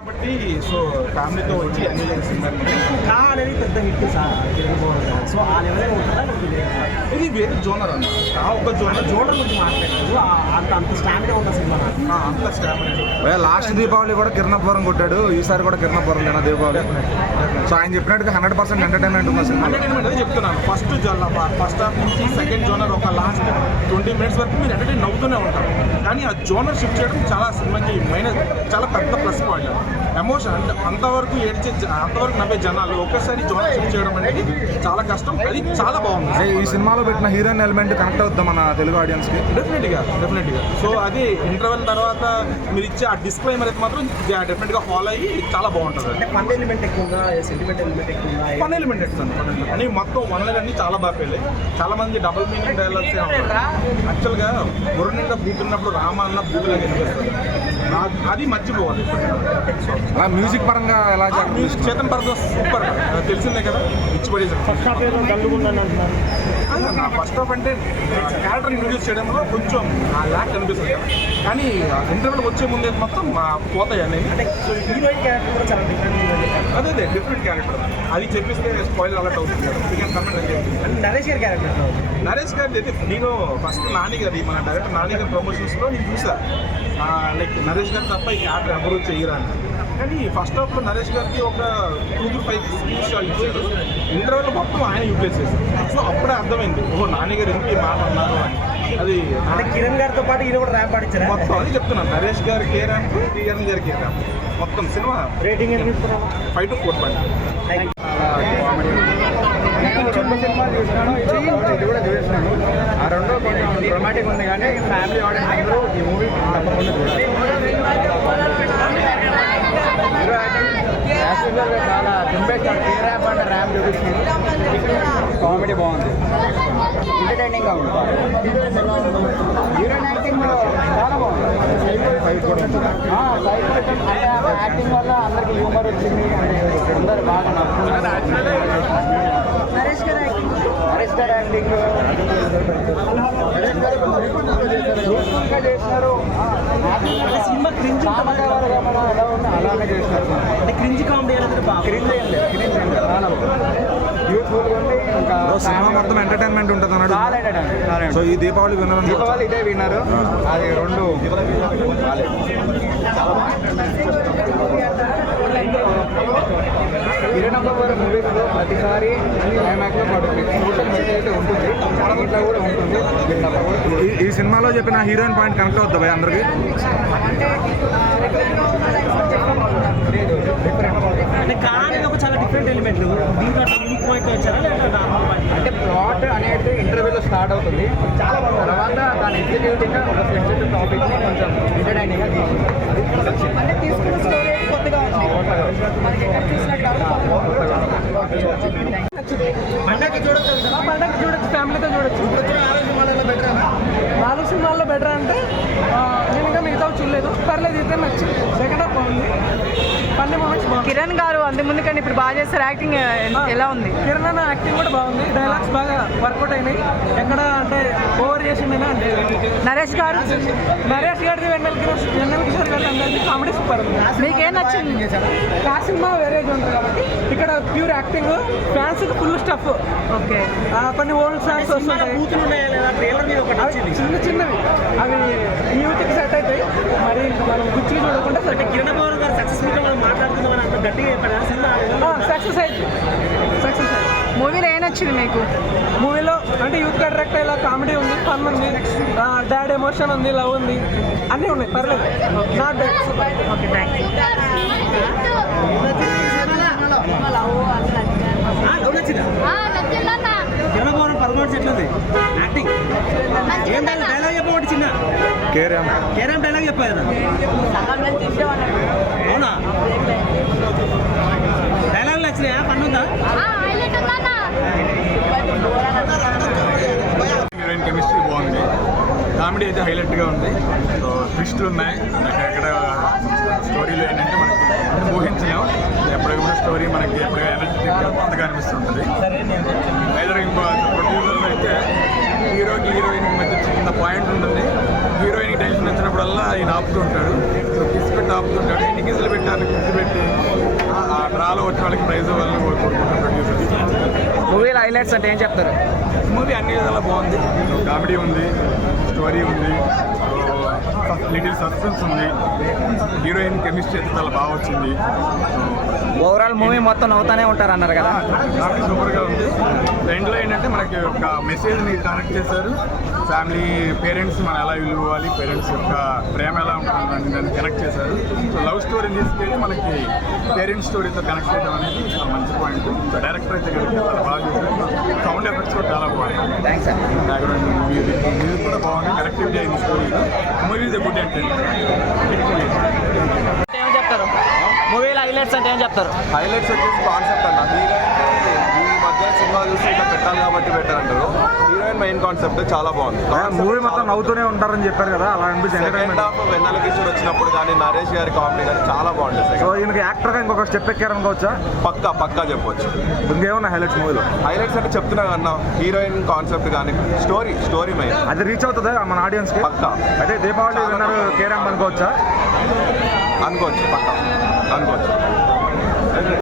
కాబట్టి సో ఫ్యామిలీతో వచ్చి ఎంజాయ్ చేస్తున్నారు. కా అనేది పెద్ద హిట్ సార్. సో ఆ లెవెల్ ఉంటుందా? ఇది వేరే జోనర్ అన్న. ఆ ఒక జోనర్ గురించి మాట్లాడలేదు. అంత స్టాండర్డ్ ఉన్న సినిమా అంత స్టాండర్డ్. లాస్ట్ దీపావళి కూడా కిరణపురం కొట్టాడు, ఈసారి కూడా కిరణపురం కదా దీపావళి. సో ఆయన చెప్పినట్టుగా 100% ఎంటర్టైన్మెంట్ ఉన్న సినిమా. ఎంటర్టైన్మెంట్ అది చెప్తున్నాను. ఫస్ట్ హాఫ్ నుంచి సెకండ్ జోనర్ ఒక లాస్ట్ 20 minutes వరకు మీరు ఎంటర్టైన్ నవ్వుతూనే ఉంటారు. కానీ ఆ జోనర్ షిఫ్ట్ చేయడం చాలా సినిమాకి చాలా పెద్ద ప్లస్ పాయింట్. ఎమోషన్ అంటే అంతవరకు అంతవరకు నవ్వే జనాలు ఒక్కసారి జోనర్ షిఫ్ట్ చేయడం అనేది చాలా కష్టం. అది చాలా బాగుంది. ఈ సినిమాలో పెట్టిన హీరోయిన్ ఎలిమెంట్ కనెక్ట్ అవుద్దాం మన తెలుగు ఆడియన్స్ కి. డెఫినెట్గా సో అది ఇంటర్వెల్ తర్వాత మీరు ఇచ్చే ఆ డిస్క్లైమర్ అయితే మాత్రం డెఫినెట్గా ఫాలో అయ్యి చాలా బాగుంటుంది. అంటే ఫన్ ఎలిమెంట్ ఎక్కువగా, సెంటిమెంట్ ఎలిమెంట్ ఎక్కువగా, ఫన్ ఎలిమెంట్ ఇస్తుంది. అని మొత్తం వనలన్నీ చాలా బాగా పెళ్ళాయి. చాలా మంది డబుల్ మీనింగ్ డైలాగ్స్ యాక్చువల్గా బుర్ర నిండా బూతున్నప్పుడు రామ అన్న బూతులాగా అనిపిస్తుంది. అది మర్చిపోవాలి. మ్యూజిక్ పరంగా ఎలా మ్యూజిక్ చేతన్ పరంగా సూపర్, తెలిసిందే కదా. ఇచ్చిపడేసారు. ఫస్ట్ హాఫ్ ఏదో గల్లుగుందని అంటున్నారు. ఫస్ట్ హాఫ్ అంటే క్యారెక్టర్ ఇంట్రొడ్యూస్ చేయడంలో కొంచెం ల్యాక్ అనిపిస్తుంది కదా. కానీ ఇంటర్వ్యూలు వచ్చే ముందే మొత్తం పోతాయి అనేది. అంటే హీరోయిన్ క్యారెక్టర్ కూడా చాలా డిఫరెంట్. అదే డిఫరెంట్ క్యారెక్టర్. అది చెప్పిస్తే స్పాయిల్ అలర్ట్ అవుతుంది కదా. నరేష్ గారి క్యారెక్టర్ నరేష్ గారి అయితే నేను ఫస్ట్ నాని గారి మన డైరెక్టర్ నాని గారి ప్రమోషన్స్లో నేను చూసా. లైక్ నరేష్ గారు తప్ప ఈ క్యారెక్టర్ ఎవరు చేయరాని. కానీ ఫస్ట్ హాఫ్లో నరేష్ గారికి ఒక 2 to 5 స్క్రీన్ షాట్ ఇచ్చారు. ఇంటర్వ్యూలో మొత్తం ఆయన యూటిలైజ్ చేశారు. సో అప్పుడే అర్థమైంది ఓహో నాని గారు ఎందుకు ఈ మాట అన్నారు అని. అది అంటే కిరణ్ గారితో పాటు ఈయన కూడా ర్యాంప్ ఆడిచ్చారు మొత్తం. అది చెప్తున్నాను, నరేష్ గారికి ఏ ర్యాంప్, కిరణ్ గారికి ఏ ర్యాంప్. మొత్తం సినిమా రేటింగ్ ఎంత ఇస్తున్నాము? 5 to 4. రెండు సినిమాలు చూసినాను, ఇది కూడా చూసినాను. ఆ రెండో కొంచెం డ్రామాటిక్ ఉంది కానీ ఫ్యామిలీ ఆడియన్స్ అందరూ ఈ మూవీ తప్పకుండా చూడాలి. హీరో యాక్టింగ్ చాలా చింపేస్తాడు. ఏ ర్యాంప్ అంటే ర్యాంప్ చూపిస్తుంది. కామెడీ బాగుంది, ఎంటర్టైనింగ్గా ఉంది. హీరోయిన్ యాక్టింగ్ చాలా బాగుంది. యాక్టింగ్ వల్ల అందరికి హ్యూమర్ వచ్చింది. అందరు బాగా నచ్చుతున్నారు. నరేష్ గారు యాక్టింగ్ యూస్ఫుల్గా చేసినారు. సినిమా క్రింజ్ ఎలా ఉన్నా అలానే చేసినారు. అంటే క్రింజ్ కామెడీ అనేది క్రింజ్ ఏం లేదు, చాలా యూస్ఫుల్గా ఉంది. ఇంకా సినిమా మొత్తం ఎంటర్టైన్మెంట్ ఉంటుంది అన్నాడు. చాలా ఎంటర్టైన్మెంట్. సో ఈ దీపావళి వినడం దీపావళి ఇదే విన్నారు. అది రెండు కిరణపురం మూవీస్లో ప్రతిసారి క్లైమాక్స్లో పడుతుంది. సోషల్ మెసేజ్ ఉంటుంది, ఇంట్లో కూడా ఉంటుంది. ఈ సినిమాలో చెప్పిన హీరోయిన్ పాయింట్ కనెక్ట్ అవుద్దా భయ్ అందరికి? అంటే కానీ ఒక చాలా డిఫరెంట్ ఎలిమెంట్. దీంట్లో యూనిక్ పాయింట్ వచ్చారా లేదా? అంటే ప్లాట్ అనేది ఇంటర్వ్యూలో స్టార్ట్ అవుతుంది. తర్వాత దాని ఎగ్జిక్యూటివ్గా ఒక సెన్సిటివ్ టాపిక్ని కొంచెం ఎంటర్టైనింగ్గా అంటే తీసుకున్న స్టోరీ కొత్తగా మనకి ఎక్కడ చూసినట్టు పండగకి చూడొచ్చు, ఫ్యామిలీతో చూడొచ్చు. 4 సినిమాల్లో బెటర్ అంటే నేను ఇంకా మిగతా చూడలేదు. పర్లేదు, ఇద్దరు నచ్చింది. సెకండ్ హాఫ్ బాగుంది, ఫన్నీ మూమెంట్స్ బాగుంది. కిరణ్ గారు అంతకుముందు కానీ ఇప్పుడు బాగా చేస్తారు. యాక్టింగ్ ఎలా ఉంది? కిరణ్ అన్న యాక్టింగ్ కూడా బాగుంది. డైలాగ్స్ బాగా వర్కౌట్ అయినాయి. ఎక్కడ అంటే ఓవర్ చేసిండేనా అంటే నరేష్ గారిది వెన్నెల కిషోర్ గారి అందరిది కామెడీ సూపర్ ఉంది. మీకేం నచ్చింది? ఆ సినిమా వేరే ఉంటుంది కాబట్టి ఇక్కడ pure acting, fans full stuff. Okay, కొన్ని ఓల్డ్ ఫ్యాన్స్ వస్తుంటాయి. చిన్న చిన్నవి అవి యూత్కి సెట్ అవుతాయి. మరి మనం గుచ్చి చూడకుండా కిరణ్ పవన్ గారు సక్సెస్ఫుల్గా మనం మాట్లాడుతున్నామని అంత గట్టిగా చెప్పాడు. సినిమా సక్సెస్ అయింది. మూవీలో ఏం నచ్చింది మీకు? మూవీలో అంటే యూత్ అట్రాక్ట్ అయ్యేలా కామెడీ ఉంది, ఫన్ ఉంది, డాడ్ ఎమోషన్ ఉంది, లవ్ ఉంది, అన్నీ ఉన్నాయి. పర్లేదు, not bad. Okay, thank you. Kiran Pavan performance ఎట్లుంది? యాక్టింగ్ ఏం డైలాగ్ చెప్పబట్టి చిన్న కేరామ్ డైలాగ్ చెప్పారు కదా. అవునా? డైలాగులు వచ్చినాయా? పన్నుందా? హీరోయిన్ కెమిస్ట్రీ బాగుంది. కామెడీ అయితే హైలైట్గా ఉంది. సో ట్విస్టులు ఉన్నాయి. అక్కడ స్టోరీలో ఏంటంటే మనకి ఊహించలేము. ఎప్పటికప్పుడు స్టోరీ మనకి ఎప్పటికీ ఎనర్జెటిక్గా కొత్తగా అనిపిస్తుంటుంది. అయితే ప్రొడ్యూసర్లు అయితే హీరోకి హీరోయిన్ మధ్య చిన్న పాయింట్ ఉంటుంది. హీరోయిన్కి టెన్షన్ వచ్చినప్పుడల్లా ఆయన ఆపుతూ ఉంటాడు. సో పెట్టి ఆపుతుంటాడు. ఎన్ని కిజులు పెట్టారు, కిజు పెట్టి ఆ డ్రాలో వచ్చే వాళ్ళకి ప్రైజ్ వాళ్ళని కోరుకుంటారు ప్రొడ్యూసర్స్. మూవీలో హైలైట్స్ అంటే ఏం చెప్తారు? మూవీ అన్ని విధాలా బాగుంది. కామెడీ ఉంది, స్టోరీ ఉంది, లిటిల్ సస్పెన్స్ ఉంది, హీరోయిన్ కెమిస్ట్రీ అయితే చాలా బాగా వచ్చింది. ఓవరాల్ మూవీ మొత్తం నవ్వుతానే ఉంటారు అన్నారు కదా. కామెడీ సూపర్గా ఉంది. ఎండ్లో ఏంటంటే మనకి ఒక మెసేజ్ని కనెక్ట్ చేశారు. ఫ్యామిలీ పేరెంట్స్ మనం ఎలా ఇవ్వాలి, పేరెంట్స్ యొక్క ప్రేమ ఎలా ఉంటుందని దాన్ని కనెక్ట్ చేశారు. సో లవ్ స్టోరీని తీసుకెళ్ళి మనకి పేరెంట్స్ స్టోరీతో కనెక్ట్ చేయడం అనేది చాలా మంచి పాయింట్. సో డైరెక్టర్ అయితే కనుక చాలా బాగా చేశారు. సౌండ్ ఎఫెక్ట్స్ కూడా చాలా బాగున్నాయి. థ్యాంక్స్ అండి. బ్యాక్గ్రౌండ్ మ్యూజిక్ కూడా బాగుంది. కనెక్టివిటీ అయింది స్టోరీలో. Movie is a good entertainment. ఏం చెప్తారు? మూవీలో హైలైట్స్ అంటే ఏం చెప్తారు? హైలైట్స్ వచ్చేసి కాన్సెప్ట్ అన్న. హీరోయిన్ ఈ మధ్య సినిమా చూసి ఇట్లా పెట్టాలి కాబట్టి పెట్టారు అంటారు. హీరోయిన్ మెయిన్ కాన్సెప్ట్ చాలా బాగుంది. మూవీ మొత్తం నవ్వుతూనే ఉంటారని చెప్పారు కదా, అలా అనిపిస్తుంది. సెకండ్ హాఫ్ వెన్నెల కిషోర్ వచ్చినప్పుడు కానీ నరేష్ గారి కామెడీ కానీ చాలా బాగుంటుంది. సో ఈయనకి యాక్టర్గా ఇంకొక స్టెప్ ఎక్కారనుకోవచ్చా? పక్కా చెప్పొచ్చు. ఇంకేమన్నా హైలైట్స్ మూవీలో? హైలైట్స్ అంటే చెప్తున్నా అన్న, హీరోయిన్ కాన్సెప్ట్ కానీ స్టోరీ మెయిన్. అది రీచ్ అవుతుందా మన ఆడియన్స్కి? పక్కా అయితే దీపావళి విన్నర్ కేరామ్ అనుకోవచ్చా? అనుకోవచ్చు.